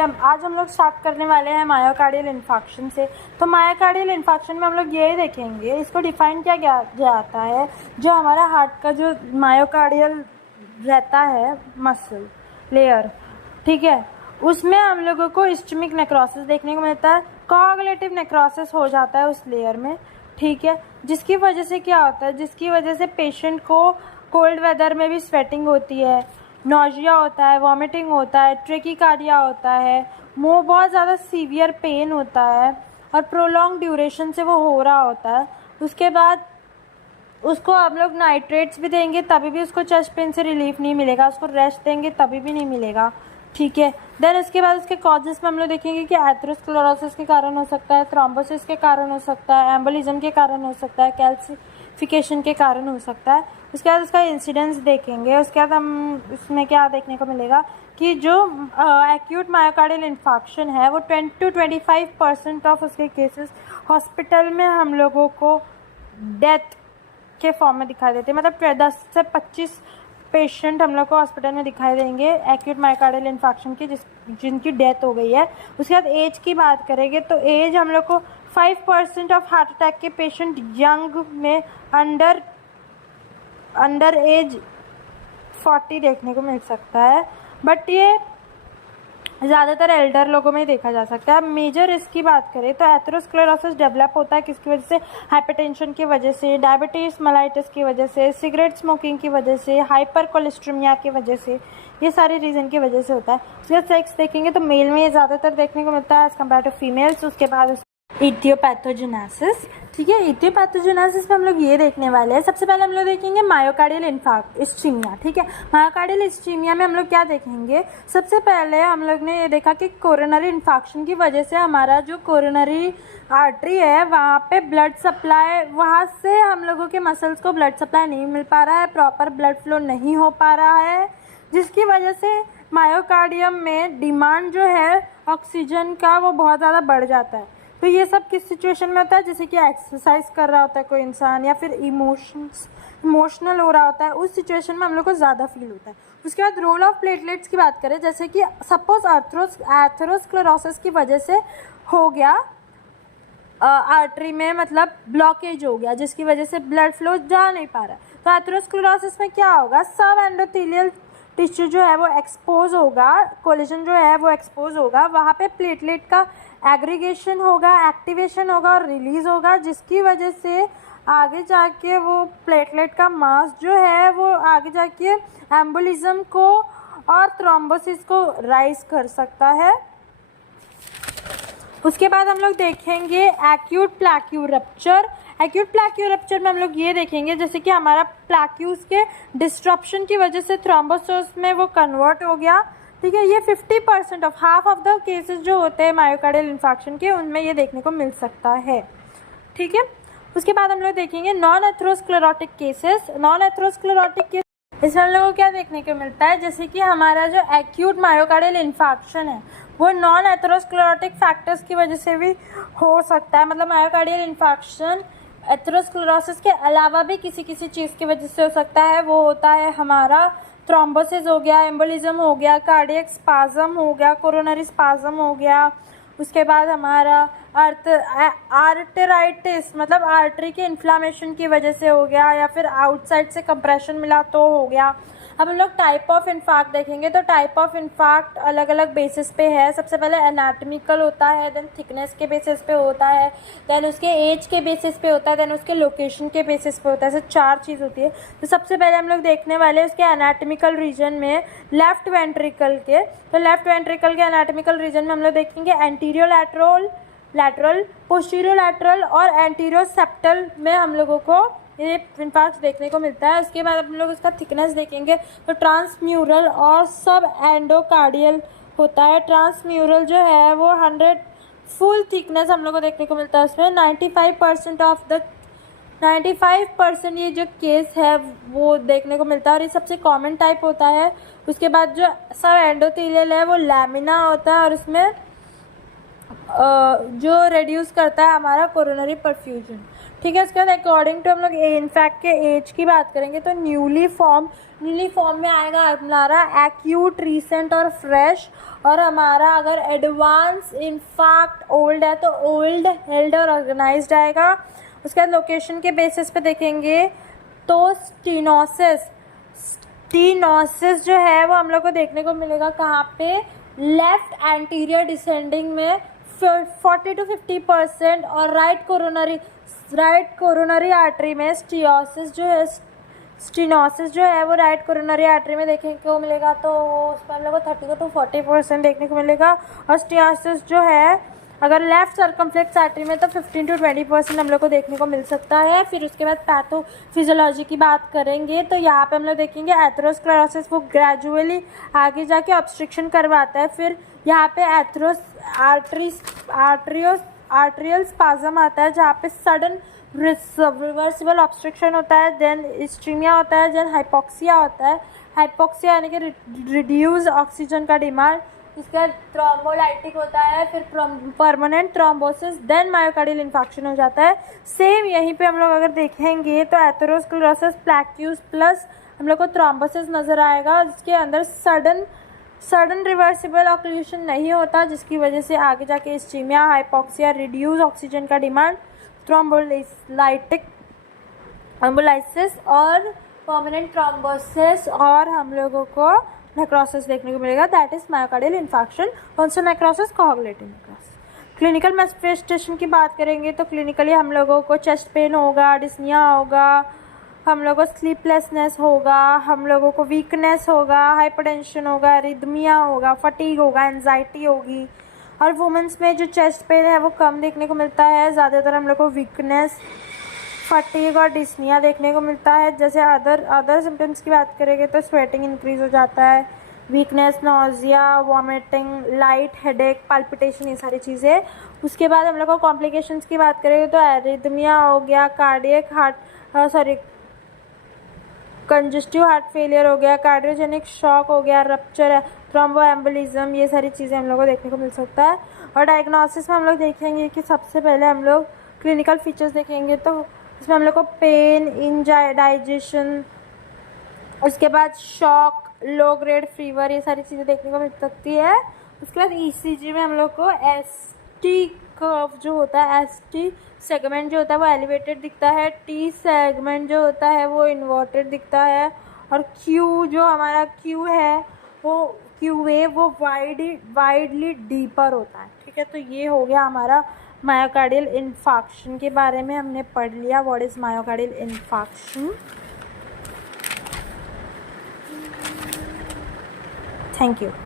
आज हम लोग स्टार्ट करने वाले हैं मायोकार्डियल इन्फाक्शन से। तो मायोकार्डियल इन्फाक्शन में हम लोग ये देखेंगे, इसको डिफाइन क्या जाता है, जो हमारा हार्ट का जो मायोकार्डियल रहता है मसल लेयर, ठीक है, उसमें हम लोगों को इस्चेमिक नेक्रोसिस देखने को मिलता है। कोआगुलेटिव नेक्रोसिस हो जाता है उस लेयर में, ठीक है, जिसकी वजह से क्या होता है, जिसकी वजह से पेशेंट को कोल्ड वेदर में भी स्वेटिंग होती है, नोजिया होता है, वॉमिटिंग होता है, ट्रेकिकार्डिया होता है, मुँह बहुत ज़्यादा सीवियर पेन होता है और प्रोलॉन्ग ड्यूरेशन से वो हो रहा होता है। उसके बाद उसको हम लोग नाइट्रेट्स भी देंगे तभी भी उसको चेस्ट पेन से रिलीफ नहीं मिलेगा, उसको रेस्ट देंगे तभी भी नहीं मिलेगा, ठीक है। देन उसके बाद उसके कॉजेस में हम लोग देखेंगे कि एथेरोस्क्लेरोसिस के कारण हो सकता है, थ्रोम्बोसिस के कारण हो सकता है, एम्बोलिज्म के कारण हो सकता है, कैल्सिफिकेशन के कारण हो सकता है। उसके बाद उसका इंसिडेंस देखेंगे। उसके बाद हम इसमें क्या देखने को मिलेगा कि जो एक्यूट मायोकार्डियल इन्फाक्शन है वो 20 to 25% ऑफ उसके केसेस हॉस्पिटल में हम लोगों को डेथ के फॉर्म में दिखाई देते हैं। मतलब 10 से 25 पेशेंट हम लोग को हॉस्पिटल में दिखाई देंगे एक्यूट मायोकार्डियल इन्फाक्शन की जिनकी डेथ हो गई है। उसके बाद एज की बात करेंगे तो एज हम लोग को 5% ऑफ हार्ट अटैक के पेशेंट यंग में अंडर एज 40 देखने को मिल सकता है, बट ये ज़्यादातर एल्डर लोगों में देखा जा सकता है। अब मेजर रिस्क की बात करें तो एथेरोस्क्लेरोसिस डेवलप होता है किसकी वजह से, हाइपरटेंशन की वजह से, डायबिटीज़ मेलाइटिस की वजह से, सिगरेट स्मोकिंग की वजह से, हाइपर कोलेस्ट्रेमिया की वजह से, ये सारे रीज़न की वजह से होता है। उसके बाद सेक्स देखेंगे तो मेल में ये ज़्यादातर देखने को मिलता है एज़ कम्पेयर टू फीमेल्स। उसके बाद इथियोपैथोजेनेसिस, ठीक है, इथियोपैथोजेनेसिस में हम लोग ये देखने वाले हैं। सबसे पहले हम लोग देखेंगे मायोकार्डियल इस्चीमिया, ठीक है। मायोकार्डियल इस्चीमिया में हम लोग क्या देखेंगे, सबसे पहले हम लोग ने ये देखा कि कोरोनरी इन्फेक्शन की वजह से हमारा जो कोरोनरी आर्टरी है वहाँ पे ब्लड सप्लाई, वहाँ से हम लोगों के मसल्स को ब्लड सप्लाई नहीं मिल पा रहा है, प्रॉपर ब्लड फ्लो नहीं हो पा रहा है, जिसकी वजह से मायोकार्डियम में डिमांड जो है ऑक्सीजन का वो बहुत ज़्यादा बढ़ जाता है। तो ये सब किस सिचुएशन में होता है, जैसे कि एक्सरसाइज कर रहा होता है कोई इंसान या फिर इमोशनल हो रहा होता है, उस सिचुएशन में हम लोग को ज़्यादा फील होता है। उसके बाद रोल ऑफ प्लेटलेट्स की बात करें, जैसे कि सपोज एथेरोस्क्लेरोसिस की वजह से हो गया आर्टरी में, मतलब ब्लॉकेज हो गया जिसकी वजह से ब्लड फ्लो जा नहीं पा रहा है, तो एथेरोस्क्लेरोसिस में क्या होगा, सब एंडोथेलियल टिश्यू जो है वो एक्सपोज होगा, कोलेजन जो है वो एक्सपोज होगा, वहाँ पे प्लेटलेट का एग्रीगेशन होगा, एक्टिवेशन होगा और रिलीज होगा, जिसकी वजह से आगे जाके वो प्लेटलेट का मास जो है वो आगे जाके एम्बोलिज्म को और थ्रोम्बोसिस को राइज कर सकता है। उसके बाद हम लोग देखेंगे एक्यूट प्लैक्यू रप्चर। एक्यूट प्लैक्यू रप्चर में हम लोग ये देखेंगे जैसे कि हमारा प्लैक्यूज के डिस्ट्रप्शन की वजह से थ्रोम्बोसिस में वो कन्वर्ट हो गया, ठीक है। ये 50% of half of the cases जो होते हैं मायोकार्डियल इन्फेक्शन के, उनमें ये देखने को मिल सकता है, ठीक है। उसके बाद हम लोग देखेंगे non atherosclerotic cases. Non atherosclerotic case, इसमें हम लोगों को क्या देखने को मिलता है, जैसे कि हमारा जो एक्यूट मायोकार्डियल इन्फेक्शन है वो नॉन एथेरोस्क्लेरोटिक फैक्टर्स की वजह से भी हो सकता है। मतलब मायोकार्डियल इन्फेक्शन एथेरोस्क्लेरोसिस के अलावा भी किसी किसी चीज़ की वजह से हो सकता है। वो होता है हमारा थ्रोम्बोसिस हो गया, एम्बोलिज्म हो गया, कार्डियक स्पाज्म हो गया, कोरोनरी स्पाज्म हो गया। उसके बाद हमारा आर्टेराइटिस, मतलब आर्टरी के इन्फ्लामेशन की वजह से हो गया, या फिर आउटसाइड से कंप्रेशन मिला तो हो गया। अब हम लोग टाइप ऑफ इन्फार्क्ट देखेंगे तो टाइप ऑफ इन्फार्क्ट अलग अलग बेसिस पे है। सबसे पहले एनाटॉमिकल होता है, देन थिकनेस के बेसिस पे होता है, देन उसके एज के बेसिस पे होता है, देन उसके लोकेशन के बेसिस पे होता है। ऐसे 4 चीज़ होती है। तो सबसे पहले हम लोग देखने वाले हैं उसके एनाटॉमिकल रीजन में लेफ्ट वेंट्रिकल के। तो लेफ्ट वेंट्रिकल के एनाटॉमिकल रीजन में हम लोग देखेंगे एंटीरियर लैटरल, पोस्टीरियर लैटरल और एंटीरियर सेप्टल में हम लोगों को ये इन्फार्क्ट देखने को मिलता है। उसके बाद हम लोग उसका थिकनेस देखेंगे तो ट्रांसम्यूरल और सब एंडोकार्डियल होता है। ट्रांसम्यूरल जो है वो 100 फुल थिकनेस हम लोग को देखने को मिलता है। उसमें 95% ये जो केस है वो देखने को मिलता है और ये सबसे कॉमन टाइप होता है। उसके बाद जो सब एंडोथेलियल है वो लैमिना होता है और उसमें जो रिड्यूस करता है हमारा कोरोनरी परफ्यूजन, ठीक है। उसके बाद अकॉर्डिंग टू हम लोग इनफैक्ट के एज की बात करेंगे तो न्यूली फॉर्म में आएगा हमारा एक्यूट, रिसेंट और फ्रेश। और हमारा अगर एडवांस, इनफैक्ट, ओल्ड है तो ओल्ड, हेल्ड और ऑर्गेनाइज्ड आएगा। उसके बाद लोकेशन के बेसिस पे देखेंगे तो स्टीनोसिस जो है वो हम लोग को देखने को मिलेगा कहाँ पे, लेफ्ट एंटीरियर डिसेंडिंग में 40 to 50%, और राइट कोरोनरी आर्टरी में स्टीनोसिस जो है वो राइट कोरोनरी आर्टरी में देखने को मिलेगा, तो उसमें हम लोग को 30 to 40% देखने को मिलेगा। और स्टीनोसिस जो है अगर लेफ्ट सर्कमफ्लेक्स आर्टरी में तो 15 to 20% हम लोग को देखने को मिल सकता है। फिर उसके बाद पैथोफिजियोलॉजी की बात करेंगे तो यहाँ पे हम लोग देखेंगे एथेरोस्क्लेरोसिस वो ग्रेजुअली आगे जाके ऑब्स्ट्रक्शन करवाता है। फिर यहाँ पे आर्ट्रियल स्पाज्म आता है जहाँ पे सडन रिवर्सिबल ऑब्स्ट्रक्शन होता है, देन इस्चीमिया होता है, देन हाइपोक्सिया होता है। हाइपोक्सिया यानी कि रिड्यूस ऑक्सीजन का डिमांड। इसके बाद थ्रोम्बोलाइटिक होता है, फिर permanent thrombosis, then myocardial infection हो जाता है। सेम यहीं पे हम लोग अगर देखेंगे तो एथेरोस्क्लेरोसिस प्लैक्यूस प्लस हम लोग को थ्रोम्बोसिस नज़र आएगा, जिसके अंदर सडन रिवर्सिबल ऑक्लूशन नहीं होता, जिसकी वजह से आगे जाके इस्चीमिया, हाइपोक्सिया, रिड्यूस ऑक्सीजन का डिमांड, थ्रोम्बोलाइसिस और परमानेंट थ्रोम्बोसिस, और हम लोगों को नेक्रोसिस देखने को मिलेगा, दैट इज मायोकार्डियल इन्फेक्शन। कौन सा नेक्रोसिस? कोआगुलेटिव नेक्रोसिस। क्लिनिकल मैनिफेस्टेशन की बात करेंगे तो क्लिनिकली हम लोगों को चेस्ट पेन होगा, डिस्निया होगा, हम लोगों को स्लीपलेसनेस होगा, हम लोगों को वीकनेस होगा, हाइपरटेंशन होगा, रिदमिया होगा, फटीग होगा, एंजाइटी होगी। और वुमेंस में जो चेस्ट पेन है वो कम देखने को मिलता है, ज़्यादातर हम लोग को वीकनेस, फटीग और डिस्निया देखने को मिलता है। जैसे अदर सिम्टम्स की बात करेंगे तो स्वेटिंग इंक्रीज हो जाता है, weakness, nausea, vomiting, light headache, palpitation, ये सारी चीज़ें। उसके बाद हम लोग को कॉम्प्लिकेशंस की बात करेंगे तो एरिथमिया हो गया, कंजेस्टिव हार्ट फेलियर हो गया, कार्डियोजेनिक शॉक हो गया, रप्चर है, थ्रोम्बोएम्बोलिज्म, ये सारी चीज़ें हम लोग को देखने को मिल सकता है। और डायग्नोसिस में हम लोग देखेंगे कि सबसे पहले हम लोग क्लिनिकल फीचर्स देखेंगे तो इसमें हम लोग को पेन, इंडाइजेशन, उसके बाद शॉक, लो ग्रेड फीवर, ये सारी चीज़ें देखने को मिल सकती है। उसके बाद ईसीजी में हम लोग को एसटी कर्व जो होता है, एसटी सेगमेंट जो होता है वो एलिवेटेड दिखता है, टी सेगमेंट जो होता है वो इन्वर्टेड दिखता है, और क्यू जो हमारा क्यू है वो क्यू वेव वो वाइडली डीपर होता है। ठीक है, तो ये हो गया हमारा मायोकार्डियल इन्फाक्शन के बारे में हमने पढ़ लिया, what is myocardial infarction. Thank you.